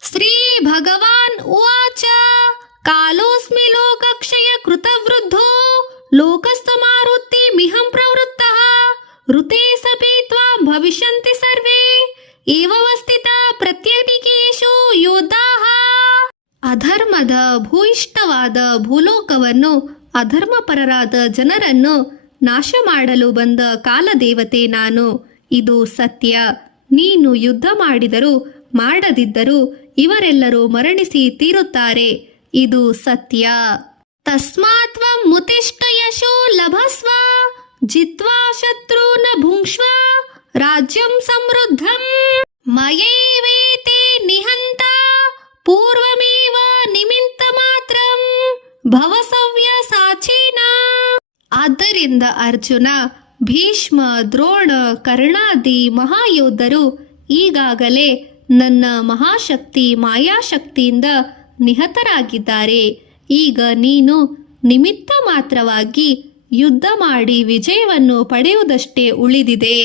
ಶ್ರೀ ಭಗವಾನ್ ಉವಾಚ ಕಾಲೋಸ್ಮಿ ಲೋಕಕ್ಷಯ ಕೃತವೃದ್ಧೋ ಲೋಕಸ್ತಮಾರುತ್ತಿ ಮಿಹಂ ಪ್ರವೃತ್ತಃ ಋತೆ ಸಪೀತ್ವಾ ಭವಿಷ್ಯಂತಿ ಸರ್ವೇ ಏವವಸ್ಥಿತ ಪ್ರತ್ಯನಿಕೇಶು ಯೋಧಾಃ. ಅಧರ್ಮದ ಭೂಯಿಷ್ಠವಾದ ಭೂಲೋಕವನ್ನು ಅಧರ್ಮಪರರಾದ ಜನರನ್ನು ನಾಶ ಮಾಡಲು ಬಂದ ಕಾಲದೇವತೆ ನಾನು. ಇದು ಸತ್ಯ. ನೀನು ಯುದ್ಧ ಮಾಡಿದರೂ ಮಾಡದಿದ್ದರೂ ಇವರೆಲ್ಲರೂ ಮರಣಿಸಿ ತೀರುತ್ತಾರೆ. ಇದು ಸತ್ಯ. ತಸ್ಮಾತ್ವಂ ಮುತಿಷ್ಠ ಯಶೋ ಲಭಸ್ವ ಜಿತ್ವಾ ಶತ್ರುನ ಭುಂಕ್ಷ್ವ ರಾಜ್ಯಂ ಸಮೃದ್ಧಂ ಮಯೈವೇತೆ ನಿಹಂತ ಪೂರ್ವಮೇವ ನಿಮಿತ್ತ ಮಾತ್ರಂ ಭವಸವ್ಯ ಸಾಚೀನ. ಆದ್ದರಿಂದ ಅರ್ಜುನ, ಭೀಷ್ಮ, ದ್ರೋಣ, ಕರ್ಣಾದಿ ಮಹಾಯೋಧರು ಈಗಾಗಲೇ ನನ್ನ ಮಹಾಶಕ್ತಿ ಮಾಯಾಶಕ್ತಿಯಿಂದ ನಿಹತರಾಗಿದ್ದಾರೆ. ಈಗ ನೀನು ನಿಮಿತ್ತ ಮಾತ್ರವಾಗಿ ಯುದ್ಧ ಮಾಡಿ ವಿಜಯವನ್ನು ಪಡೆಯುವುದಷ್ಟೇ ಉಳಿದಿದೆ.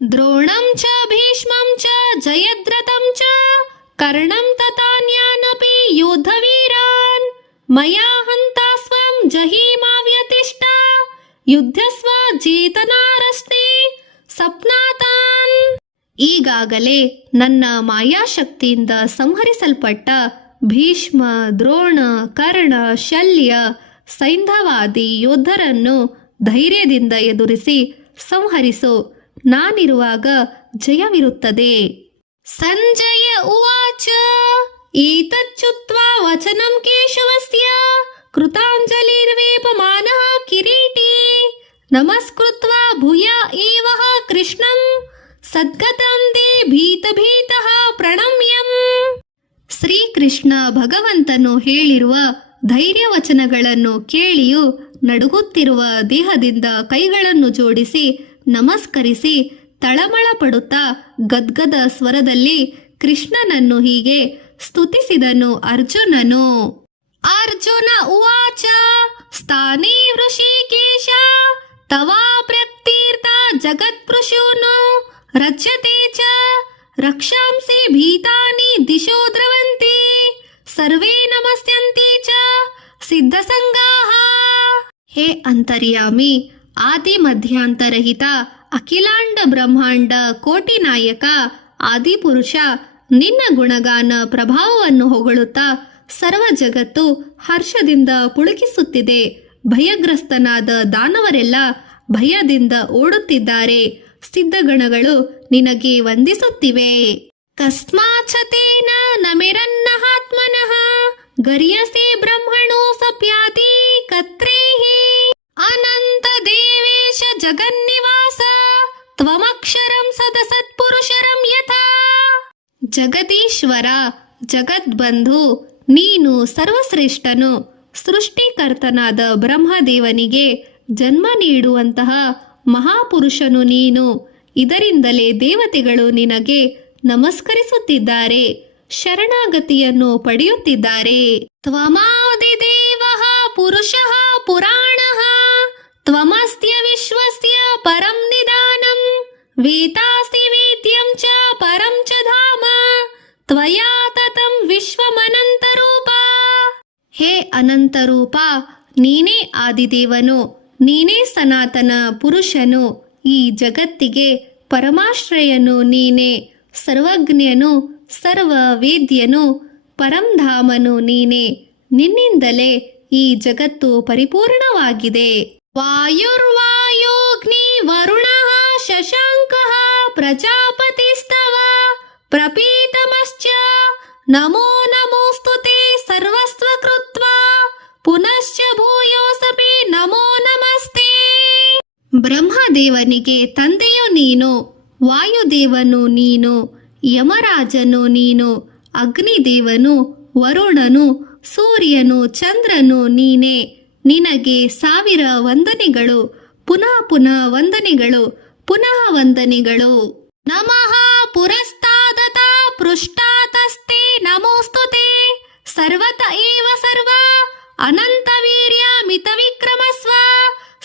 ದ್ರೋಣಂ ಚ ಭೀಷ್ಮಂ ಚ ಜಯದ್ರಥಂ ಚ ಕರ್ಣಂ ತಥಾನ್ಯಾನಪಿ ಯೋಧವೀರಾನ್ ಮಯಾ ಹಂತಾಸ್ವಂ ಜಹೀಮಾವ್ಯತಿಷ್ಠ ಯುದ್ಧಸ್ವ ಜೇತನಾರಸ್ತೆ ಸಪ್ನಾತಾನ್. ಈಗಾಗಲೇ ನನ್ನ ಮಾಯಾಶಕ್ತಿಯಿಂದ ಸಂಹರಿಸಲ್ಪಟ್ಟ ಭೀಷ್ಮ, ದ್ರೋಣ, ಕರ್ಣ, ಶಲ್ಯ, ಸೈಂಧವಾದಿ ಯೋಧರನ್ನು ಧೈರ್ಯದಿಂದ ಎದುರಿಸಿ ಸಂಹರಿಸು. ನಾನಿರುವಾಗ ಜಯವಿರುತ್ತದೆ. ಸಂಜಯ ಉವಾಚ ಏತಚ್ಚುತ್ವಾ ವಚನಂ ಕೇಶವಸ್ಯ ಕೃತಾಂಜಲಿರ್ವೇಪಮಾನಃ ಕಿರೀಟಿ ನಮಸ್ಕೃತ್ವಾ ಭೂಯ ಏವಃ ಕೃಷ್ಣಂ ಸದ್ಗತಂ ದೇ ಭೀತಭೀತಃ ಪ್ರಣಮ್ಯಂ. ಶ್ರೀಕೃಷ್ಣ ಭಗವಂತನು ಹೇಳಿರುವ ಧೈರ್ಯವಚನಗಳನ್ನು ಕೇಳಿಯೂ ನಡುಗುತ್ತಿರುವ ದೇಹದಿಂದ ಕೈಗಳನ್ನು ಜೋಡಿಸಿ ನಮಸ್ಕರಿಸಿ ತಳಮಳ ಪಡುತ್ತಾ ಗದ್ಗದ ಸ್ವರದಲ್ಲಿ ಕೃಷ್ಣನನ್ನು ಹೀಗೆ ಸ್ತುತಿಸಿದನು ಅರ್ಜುನನು. ಅರ್ಜುನ ಉವಾಚ ಸ್ಥಾನೇ ವೃಷಿಕೇಶ ತವಾ ಪ್ರತೀರ್ಥ ಜಗತ್ಪೃಶೂನು ರಚ್ಯತೆ ಚ ರಕ್ಷಾಂಸಿ ಭೀತಾನಿ ದಿಶೋ ದ್ರವಂತಿ ಸರ್ವೇ ನಮಸ್ಯಂತಿ ಚ ಸಿದ್ಧಸಂಗಾಃ. ಹೇ ಅಂತರ್ಯಾಮಿ, ಆದಿ ಮಧ್ಯಾಂತರಹಿತ ಅಖಿಲಾಂಡ ಬ್ರಹ್ಮಾಂಡ ಕೋಟಿ ನಾಯಕ ಆದಿಪುರುಷ, ನಿನ್ನ ಗುಣಗಾನ ಪ್ರಭಾವವನ್ನು ಹೊಗಳುತ್ತಾ ಸರ್ವ ಜಗತ್ತು ಹರ್ಷದಿಂದ ಪುಳಕಿಸುತ್ತಿದೆ. ಭಯಗ್ರಸ್ತನಾದ ದಾನವರೆಲ್ಲ ಭಯದಿಂದ ಓಡುತ್ತಿದ್ದಾರೆ. ಸಿದ್ಧಗಣಗಳು ನಿನಗೆ ವಂದಿಸುತ್ತಿವೆ. ಕಸ್ಮಾಚತೇನ ನಮಿರನ್ನಹಾತ್ಮನಃ ಗರ್ಯಸೆ ಬ್ರಹ್ಮಣೋ ಸಪ್ಯಾತಿ ಕತ್ರೇಹಿ ಅನಂತ ದೇವೇಶ ಜಗನ್ನಿವಾಸ ತ್ವಮಕ್ಷರಂ ಸದಸತ್ಪುರುಷರಂ ಯಥಾ. ಜಗದೀಶ್ವರ, ಜಗದ್ಬಂಧು, ನೀನು ಸರ್ವಶ್ರೇಷ್ಠನು. ಸೃಷ್ಟಿಕರ್ತನಾದ ಬ್ರಹ್ಮದೇವನಿಗೆ ಜನ್ಮ ನೀಡುವಂತಹ ಮಹಾಪುರುಷನು ನೀನು. ಇದರಿಂದಲೇ ದೇವತೆಗಳು ನಿನಗೆ ನಮಸ್ಕರಿಸುತ್ತಿದ್ದಾರೆ, ಶರಣಾಗತಿಯನ್ನು ಪಡೆಯುತ್ತಿದ್ದಾರೆ. ತ್ವಮಾದಿದೇವಃ ಪುರುಷಃ ಪುರಾಣಃ ತ್ವಮಸ್ತ್ಯ ವಿಶ್ವಸ್ಯ ಪರಂ ನಿಧಾನಂ ವೇದಾಸ್ತಿ ವೇದ್ಯಂ ಚ ಪರಂ ಚ ಧಾಮ ತ್ವಯಾ ತತಂ ವಿಶ್ವಮನಂತರೂಪ. ಹೇ ಅನಂತರೂಪ, ನೀನೇ ಆದಿದೇವನು, ನೀನೇ ಸನಾತನ ಪುರುಷನು, ಈ ಜಗತ್ತಿಗೆ ಪರಮಾಶ್ರಯನು ನೀನೇ, ಸರ್ವಜ್ಞನು, ಸರ್ವವೇದ್ಯನು, ಪರಂಧಾಮನು ನೀನೇ. ನಿನ್ನಿಂದಲೇ ಈ ಜಗತ್ತು ಪರಿಪೂರ್ಣವಾಗಿದೆ. ವಾಯುರ್ವಾಯೋಗ್ನಿ ವರುಣಃ ಶಶಾಂಕಃ ಪ್ರಜಾಪತಿಸ್ತವ ಪ್ರಪೀತಮಶ್ಚ ನಮೋ ನಮೋಸ್ತುತೆ ಸರ್ವಸ್ವ ಕೃತ್ವಾ ಪುನಶ್ಚ ಭೂಯೋಸಪಿ ನಮೋ ನಮಸ್ತೆ. ಬ್ರಹ್ಮದೇವನಿಗೆ ತಂದೆಯು ನೀನು, ವಾಯುದೇವನು ನೀನು, ಯಮರಾಜನು ನೀನು, ಅಗ್ನಿದೇವನು, ವರುಣನು, ಸೂರ್ಯನು, ಚಂದ್ರನು ನೀನೇ. ನಿನಗೆ 1000 ವಂದನೆಗಳು, ಪುನಃ ಪುನಃ ವಂದನೆಗಳು, ಪುನಃ ವಂದನೆಗಳು. ನಮಃ ಪುರಸ್ತಾದತ ಪೃಷ್ಠಾತಸ್ತೆ ನಮೋಸ್ತುತೆ ಸರ್ವತ ಏವ ಸರ್ವ ಅನಂತ ವೀರ್ಯ ಮಿತ ವಿಕ್ರಮಸ್ವ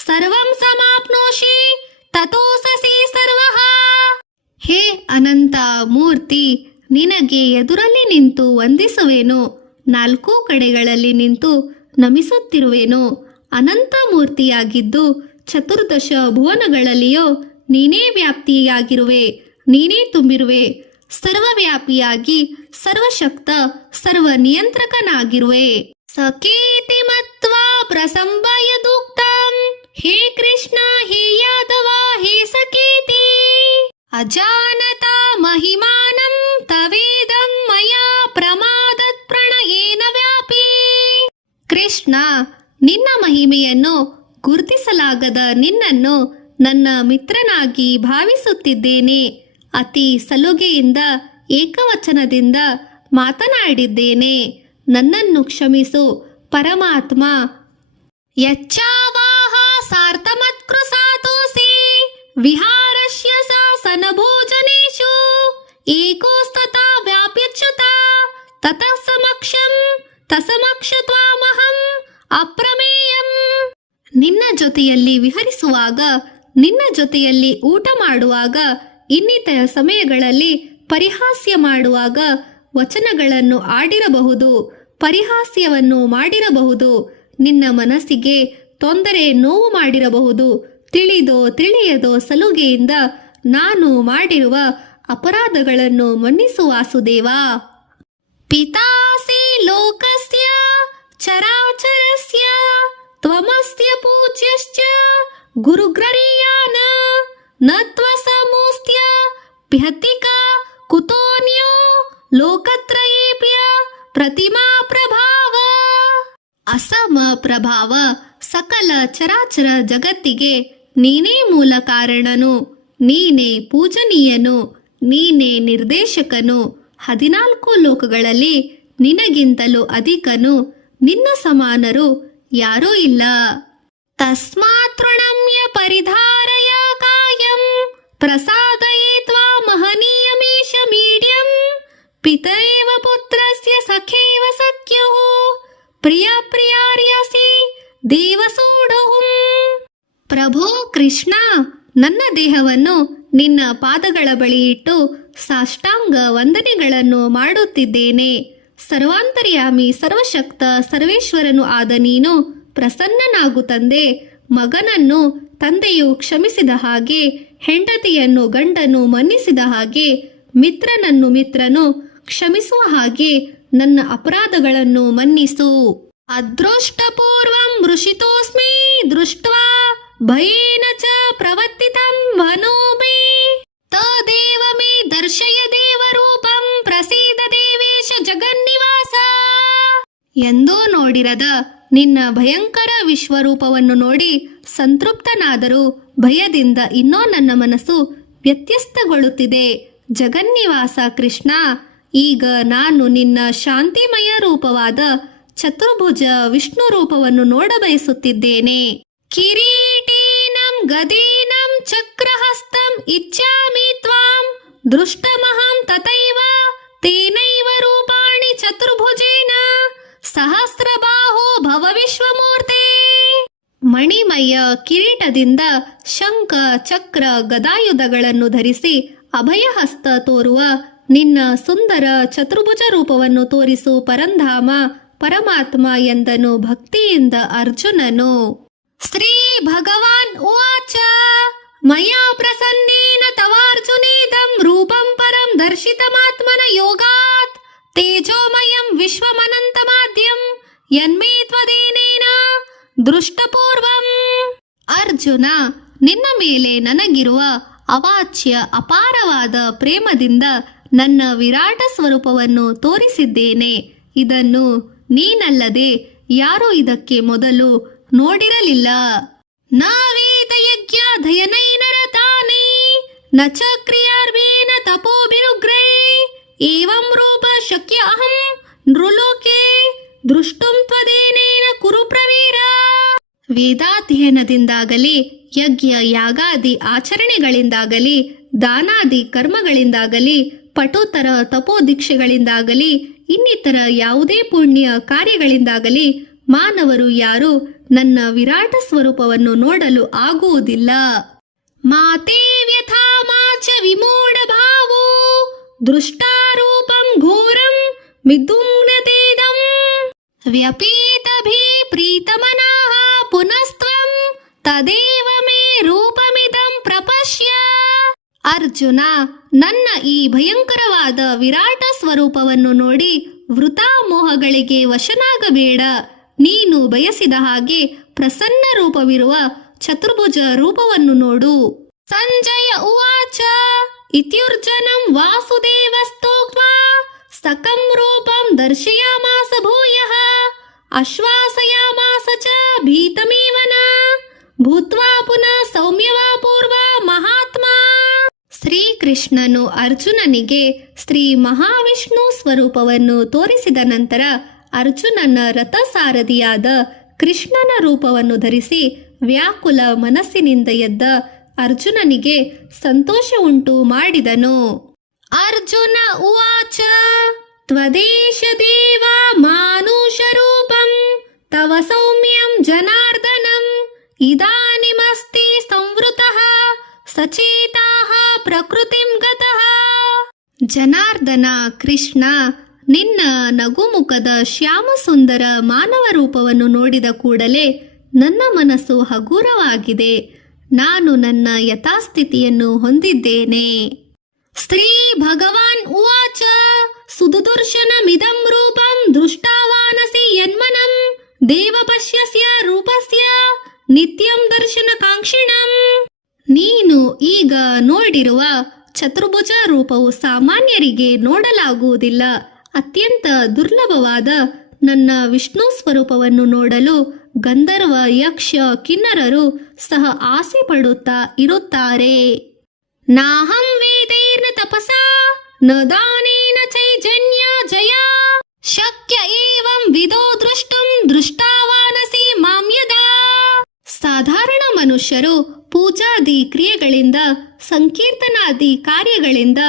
ಸರ್ವಂ ಸಮಾಪ್ನೋಷಿ ತತೋಸಸಿ ಸರ್ವಃ. ಹೇ ಅನಂತ ಮೂರ್ತಿ, ನಿನಗೆ ಎದುರಲ್ಲಿ ನಿಂತು ವಂದಿಸುವೆನು, 4 ಕಡೆಗಳಲ್ಲಿ ನಿಂತು ನಮಿಸುತ್ತಿರುವೆನು. ಅನಂತ ಮೂರ್ತಿಯಾಗಿದ್ದು ಚತುರ್ದಶ ಭುವನಗಳಲ್ಲಿಯೋ ನೀನೇ ವ್ಯಾಪ್ತಿಯಾಗಿರುವೆ, ನೀನೇ ತುಂಬಿರುವೆ. ಸರ್ವವ್ಯಾಪಿಯಾಗಿ ಸರ್ವಶಕ್ತ ಸರ್ವ ನಿಯಂತ್ರಕನಾಗಿರುವೆ. ಸಕೇತಿ ಮತ್ವಾ ಪ್ರಸಂಬಯದುಕ್ತಂ ಹೇ ಕೃಷ್ಣ ಹೇ ಯಾದವ ಹೇ ಸಕೇತಿ ಅಜಾನತ ಮಹಿಮಾನಂ ತವೇದಂ ಮಯಾ ಪ್ರಮಾದತ್ ಪ್ರಣಯೇನ ವ್ಯಾಪಿ. ಕೃಷ್ಣ, ನಿನ್ನ ಮಹಿಮೆಯನ್ನು ಗುರುತಿಸಲಾಗದ ನಿನ್ನನ್ನು ನನ್ನ ಮಿತ್ರನಾಗಿ ಭಾವಿಸುತ್ತಿದ್ದೇನೆ. ಅತಿ ಸಲುಗೆಯಿಂದ ಏಕವಚನದಿಂದ ಮಾತನಾಡಿದ್ದೇನೆ. ನನ್ನನ್ನು ಕ್ಷಮಿಸು ಪರಮಾತ್ಮ. ಯಚ್ಚಾವಾಹ ಸಾರ್ಥಮತ್ಕೃಸಾತೋಸಿ ವಿಹಾರಸ್ಯ ಸಾಸನಭೋಜನೇಷು ಏಕೋಸ್ತತಾ ವ್ಯಾಪ್ಯಚ್ಯುತ ತತಃ ಸಮಕ್ಷಂ ತಸಮಕ್ಷ ತ್ವಾಮಹಂ ಅಪ್ರಮೇಯಂ. ನಿನ್ನ ಜೊತೆಯಲ್ಲಿ ವಿಹರಿಸುವಾಗ, ನಿನ್ನ ಜೊತೆಯಲ್ಲಿ ಊಟ ಮಾಡುವಾಗ, ಇನ್ನಿತರ ಸಮಯಗಳಲ್ಲಿ ಪರಿಹಾಸ್ಯ ಮಾಡುವಾಗ ವಚನಗಳನ್ನು ಆಡಿರಬಹುದು, ಪರಿಹಾಸ್ಯವನ್ನು ಮಾಡಿರಬಹುದು, ನಿನ್ನ ಮನಸ್ಸಿಗೆ ತೊಂದರೆ ನೋವು ಮಾಡಿರಬಹುದು. ತಿಳಿದೋ ತಿಳಿಯದೋ ಸಲುಗೆಯಿಂದ ನಾನು ಮಾಡಿರುವ ಅಪರಾಧಗಳನ್ನು ಮನ್ನಿಸು ವಾಸುದೇವ. ಪಿತಾಸಿ ಲೋಕಸ್ಯ ಚರಾಚರಸ್ಯ ತ್ವಮಸ್ತ್ಯ ಪೂಜ್ಯಶ್ಚ ಗುರುಗ್ರರೀಯಾನ ನ ತ್ವಸಮೋಸ್ತ್ಯ ಭ್ಯತಿಕ ಕುತೋನ್ಯೋ ಲೋಕತ್ರಯೇಪ್ಯ ಪ್ರತಿಮಾ ಪ್ರಭಾವ. ಅಸಮ ಪ್ರಭಾವ, ಸಕಲ ಚರಾಚರ ಜಗತ್ತಿಗೆ ನೀನೇ ಮೂಲ ಕಾರಣನು, ನೀನೇ ಪೂಜನೀಯನು, ನೀನೇ ನಿರ್ದೇಶಕನು. 14 ಲೋಕಗಳಲ್ಲಿ ನಿನಗಿಂತಲೂ ಅಧಿಕನು, ನಿನ್ನ ಸಮಾನರು ಯಾರೂ ಇಲ್ಲ. ತಸ್ಮಾತ್ ತೃಣಮ್ಯ ಪರಿಧಾರಯ ಕಾಯಂ ಪ್ರಸಾದಯೇ ತ್ವಾ ಮಹನೀಯಮೇಷ ಮೀಡ್ಯಂ ಪಿತರೇವ ಪುತ್ರಸ್ಯ ಸಖೇವ ಸಖ್ಯುಃ ಪ್ರಿಯ ಪ್ರಿಯಾರ್ಯಸಿ ದೇವಸೂಡುಹುಂ. ಪ್ರಭೋ ಕೃಷ್ಣ, ನನ್ನ ದೇಹವನ್ನು ನಿನ್ನ ಪಾದಗಳ ಬಳಿ ಇಟ್ಟು ಸಾಷ್ಟಾಂಗ ವಂದನೆಗಳನ್ನು ಮಾಡುತ್ತಿದ್ದೇನೆ. ಸರ್ವಾಂತರ್ಯಾಮಿ ಸರ್ವಶಕ್ತ ಸರ್ವೇಶ್ವರನು ಆದ ನೀನು ಪ್ರಸನ್ನನಾಗು ತಂದೆ. ಮಗನನ್ನು ತಂದೆಯು ಕ್ಷಮಿಸಿದ ಹಾಗೆ, ಹೆಂಡತಿಯನ್ನು ಗಂಡನು ಮನ್ನಿಸಿದ ಹಾಗೆ, ಮಿತ್ರನನ್ನು ಮಿತ್ರನು ಕ್ಷಮಿಸುವ ಹಾಗೆ ನನ್ನ ಅಪರಾಧಗಳನ್ನು ಮನ್ನಿಸು. ಅದೃಷ್ಟಪೂರ್ವಂ ವೃಷಿತೋಸ್ಮಿ ದೃಷ್ಟ್ವಾ ಭಯೇನ ಚ ಪ್ರವರ್ತಿತಂ ವನೋ ಮೇ ತದೇವ ಮೇ ದರ್ಶಯ ದೇವರೂಪಂ ಪ್ರಸೀದ ದೇವೇಶ ಜಗನ್ನಿವಾಸ. ಎಂದೂ ನೋಡಿರದ ನಿನ್ನ ಭಯಂಕರ ವಿಶ್ವರೂಪವನ್ನು ನೋಡಿ ಸಂತೃಪ್ತನಾದರೂ ಭಯದಿಂದ ಇನ್ನೂ ನನ್ನ ಮನಸ್ಸು ವ್ಯತ್ಯಸ್ತಗೊಳ್ಳುತ್ತಿದೆ. ಜಗನ್ನಿವಾಸ ಕೃಷ್ಣ, ಈಗ ನಾನು ನಿನ್ನ ಶಾಂತಿಮಯ ರೂಪವಾದ ಚತುರ್ಭುಜ ವಿಷ್ಣು ರೂಪವನ್ನು ನೋಡಬಯಸುತ್ತಿದ್ದೇನೆ. ಕಿರೀಟೀನಂ ಗದೀನಂ ಚಕ್ರಹಸ್ತಂ ಇಚ್ಛಾಮಿ ತ್ವಾಂ ದೃಷ್ಟಮಹಂ ತಥೈವ ತೇನೈವ ರೂಪಾಣಿ ಚತುರ್ಭುಜೇನ ಸಹಸ್ರಬಾಹೋ ಭವ ವಿಶ್ವಮೂರ್ತೆ. ಮಣಿಮಯ ಕಿರೀಟದಿಂದ ಶಂಖ ಚಕ್ರ ಗದಾಯುಧಗಳನ್ನು ಧರಿಸಿ ಅಭಯಹಸ್ತ ತೋರುವ ನಿನ್ನ ಸುಂದರ ಚತುರ್ಭುಜ ರೂಪವನ್ನು ತೋರಿಸು ಪರಂಧಾಮ ಪರಮಾತ್ಮ ಎಂದನು ಭಕ್ತಿಯಿಂದ ಅರ್ಜುನನು. ಶ್ರೀ ಭಗವಾನ್ ಉವಾಚ ಮಯಾ ಪ್ರಸನ್ನೇನ ತವಾರ್ಜುನೇದಂ ರೂಪಂ ಪರಂ ದರ್ಶಿತಮಾತ್ಮನ ಯೋಗಾತ್ ತೇಜೋಮಯಂ ವಿಶ್ವಮನಂತಮಾದ್ಯಂ ಯನ್ಮೇ ತ್ವದೇನೇನ ದೃಷ್ಟಪೂರ್ವಂ. ಅರ್ಜುನ, ನಿನ್ನ ಮೇಲೆ ನನಗಿರುವ ಅವಾಚ್ಯ ಅಪಾರವಾದ ಪ್ರೇಮದಿಂದ ನನ್ನ ವಿರಾಟ ಸ್ವರೂಪವನ್ನು ತೋರಿಸಿದ್ದೇನೆ. ಇದನ್ನು ನೀನಲ್ಲದೆ ಯಾರೂ ಇದಕ್ಕೆ ಮೊದಲು ನೋಡಿರಲಿಲ್ಲ. ನ ವೇದಯಜ್ಞಾಧಯನೈನರತಾನೈ ನ ಚ ಕ್ರಿಯಾರ್ವೇನ ತಪೋಭಿರುಗ್ರೈ ಏವಂ ರೂಪ ಶಕ್ಯ ಅಹಂ ನೃಲೋಕೆ ದೃಷ್ಟುಂ ತ್ವದೇನೇನ ಕುರು ಪ್ರವೀರ. ವೇದಾಧ್ಯಯನದಿಂದಾಗಲಿ ಯಜ್ಞ ಯಾಗಾದಿ ಆಚರಣೆಗಳಿಂದಾಗಲಿ ದಾನಾದಿ ಕರ್ಮಗಳಿಂದಾಗಲಿ ಪಟೋತ್ತರ ತಪೋದೀಕ್ಷೆಗಳಿಂದಾಗಲಿ ಇನ್ನಿತರ ಯಾವುದೇ ಪುಣ್ಯ ಕಾರ್ಯಗಳಿಂದಾಗಲಿ ಮಾನವರು ಯಾರು ನನ್ನ ವಿರಾಟ ಸ್ವರೂಪವನ್ನು ನೋಡಲು ಆಗುವುದಿಲ್ಲ. ಮಾತೇ ವ್ಯಥಾ ಮಾಚ ವಿಮೂಢ ಭಾವೋ ದೃಷ್ಟಾರೂಪಂ ಘೋರಂ ಮಿದುಂಗ್ನತೇದಂ ವ್ಯಪೀತಭಿ ಪ್ರೀತಮನಾಃ ಪುನಸ್ತ್ವಂ ತದೇವ ಮೇ ರೂಪಮಿದಂ ಪ್ರಪಶ್ಯ. ಅರ್ಜುನ, ನನ್ನ ಈ ಭಯಂಕರವಾದ ವಿರಾಟ ಸ್ವರೂಪವನ್ನು ನೋಡಿ ವೃಥಾ ಮೋಹಗಳಿಗೆ ವಶನಾಗಬೇಡ. ನೀನು ಬಯಸಿದ ಹಾಗೆ ಪ್ರಸನ್ನ ರೂಪವಿರುವ ಚತುರ್ಭುಜ ರೂಪವನ್ನು ನೋಡು. ಸಂಜಯ ಉವಾಚ ಇತ್ಯುರ್ಜನಂ ವಾಸುದೇವಸ್ತೋಕ್ತ್ವಾ ಸಕಂ ರೂಪಂ ದರ್ಶಯಾಮಾಸ ಭೂಯಃ ಆಶ್ವಾಸಯಾಮಾಸ ಚ ಭೀತಮೇವನ ಭೂತ್ವಾ ಪುನಃ ಸೌಮ್ಯವಾ ಪೂರ್ವ ಮಹಾತ್ಮ. ಶ್ರೀಕೃಷ್ಣನು ಅರ್ಜುನನಿಗೆ ಶ್ರೀ ಮಹಾವಿಷ್ಣು ಸ್ವರೂಪವನ್ನು ತೋರಿಸಿದ ನಂತರ ಅರ್ಜುನನ ರಥಸಾರಥಿಯಾದ ಕೃಷ್ಣನ ರೂಪವನ್ನು ಧರಿಸಿ ವ್ಯಾಕುಲ ಮನಸ್ಸಿನಿಂದ ಎದ್ದ ಅರ್ಜುನನಿಗೆ ಸಂತೋಷ ಉಂಟು ಮಾಡಿದನು. ಅರ್ಜುನ ಉವಾಚ ತ್ವದೇಶ ದೇವ ಮಾನುಷ ರೂಪಂ ತವ ಸೌಮ್ಯಂ ಜನಾರ್ದನಂ ಇದಾನಿಮಸ್ತಿ ಸಂವೃತಃ ಸಚೇತಾಃ ಪ್ರಕೃತಿಂ ಗತಃ. ಜನಾರ್ದನ ಕೃಷ್ಣ, ನಿನ್ನ ನಗುಮುಖದ ಶ್ಯಾಮಸುಂದರ ಮಾನವ ರೂಪವನ್ನು ನೋಡಿದ ಕೂಡಲೇ ನನ್ನ ಮನಸ್ಸು ಹಗುರವಾಗಿದೆ. ನಾನು ನನ್ನ ಯಥಾಸ್ಥಿತಿಯನ್ನು ಹೊಂದಿದ್ದೇನೆ. ಶ್ರೀ ಭಗವಾನ್ ಉವಾಚ ಸುದುದರ್ಶನಮಿದಂ ರೂಪಂ ದೃಷ್ಟಾವಾನಸಿ ಯನ್ಮನಂ ದೇವ ಪಶ್ಯಸ್ಯ ರೂಪಸ್ಯ ನಿತ್ಯಂ ದರ್ಶನ ಕಾಂಕ್ಷಿಣಂ. ನೀನು ಈಗ ನೋಡಿರುವ ಚತುರ್ಭುಜ ರೂಪವು ಸಾಮಾನ್ಯರಿಗೆ ನೋಡಲಾಗುವುದಿಲ್ಲ. ಅತ್ಯಂತ ದುರ್ಲಭವಾದ ನನ್ನ ವಿಷ್ಣು ಸ್ವರೂಪವನ್ನು ನೋಡಲು ಗಂಧರ್ವ ಯಕ್ಷ ಕಿನ್ನರರು ಸಹ ಆಸೆ ಪಡುತ್ತಾ ಇರುತ್ತಾರೆ. ನಾಹಂ ವೇದೈರ್ನ ತಪಸಾ ನ ದಾನೇನ ಚೈಜನ್ಯ ಜಯ ಶಕ್ಯ ಏವಂ ವಿದೋ ದೃಷ್ಟುಂ ದೃಷ್ಟಾವಾನಸಿ ಮಾಮ್ಯದ. ಸಾಧಾರಣ ಮನುಷ್ಯರು ಪೂಜಾದಿ ಕ್ರಿಯೆಗಳಿಂದ ಸಂಕೀರ್ತನಾದಿ ಕಾರ್ಯಗಳಿಂದ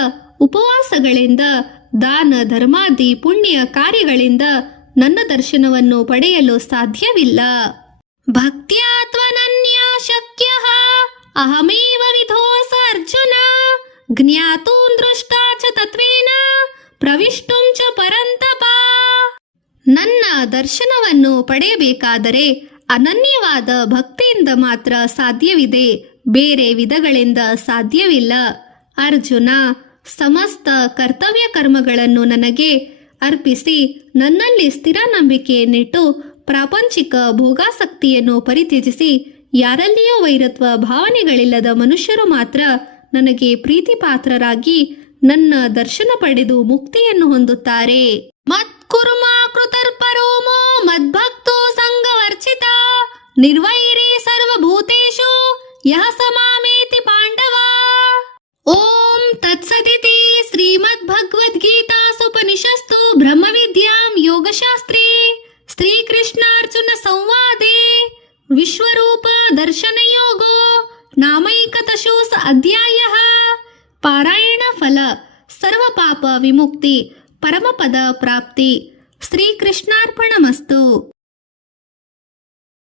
ಉಪವಾಸಗಳಿಂದ ದಾನ ಧರ್ಮಾದಿ ಪುಣ್ಯ ಕಾರ್ಯಗಳಿಂದ ನನ್ನ ದರ್ಶನವನ್ನು ಪಡೆಯಲು ಸಾಧ್ಯವಿಲ್ಲ. ಭಕ್ತ್ಯಾ ತ್ವನನ್ಯಾ ಶಕ್ಯಃ ಅಹಮೇವ ವಿಧೋಸ ಅರ್ಜುನ ಜ್ಞಾತೂಂ ದೃಷ್ಟಾ ಚ ತತ್ವೇನ ಪ್ರವಿಷ್ಟುಂ ಚ ಪರಂತಪ. ನನ್ನ ದರ್ಶನವನ್ನು ಪಡೆಯಬೇಕಾದರೆ ಅನನ್ಯವಾದ ಭಕ್ತಿಯಿಂದ ಮಾತ್ರ ಸಾಧ್ಯವಿದೆ, ಬೇರೆ ವಿಧಗಳಿಂದ ಸಾಧ್ಯವಿಲ್ಲ. ಅರ್ಜುನ, ಸಮಸ್ತ ಕರ್ತವ್ಯ ಕರ್ಮಗಳನ್ನು ನನಗೆ ಅರ್ಪಿಸಿ ನನ್ನಲ್ಲಿ ಸ್ಥಿರ ನಂಬಿಕೆಯನ್ನಿಟ್ಟು ಪ್ರಾಪಂಚಿಕ ಭೋಗಾಸಕ್ತಿಯನ್ನು ಪರಿತ್ಯಜಿಸಿ ಯಾರಲ್ಲಿಯೂ ವೈರತ್ವ ಭಾವನೆಗಳಿಲ್ಲದ ಮನುಷ್ಯರು ಮಾತ್ರ ನನಗೆ ಪ್ರೀತಿಪಾತ್ರರಾಗಿ ನನ್ನ ದರ್ಶನ ಪಡೆದು ಮುಕ್ತಿಯನ್ನು ಹೊಂದುತ್ತಾರೆ. ಮತ್ಕುರ್ಮಾ ಕೃತರ್ಪರೋಮೋ ಮದ್ಭಕ್ತೋ ಸಂಗವರ್ಚಿತ ನಿರ್ವೈರೇ ಸರ್ವಭೂತೇಷು ಯಃ ಸಮಾಮೇತಿ ಪಾಂಡವ. ಓಂ ತತ್ಸದಿತಿ ಶ್ರೀಮದ್ಭಗವದ್ಗೀತಾಸುಪನಿಷತ್ಸು ಬ್ರಹ್ಮವಿದ್ಯಾಂ ಯೋಗಶಾಸ್ತ್ರೇ ದರ್ಶನಯೋಗೋ ನಾಮೈಕತಶೋಸ ಅಧ್ಯಾಯಃ. ಪಾರಾಯಣ ಫಲ ಸರ್ವ ಪಾಪ ವಿಮುಕ್ತಿ ಪರಮಪದ ಪ್ರಾಪ್ತಿ. ಶ್ರೀಕೃಷ್ಣಾರ್ಪಣಮಸ್ತು.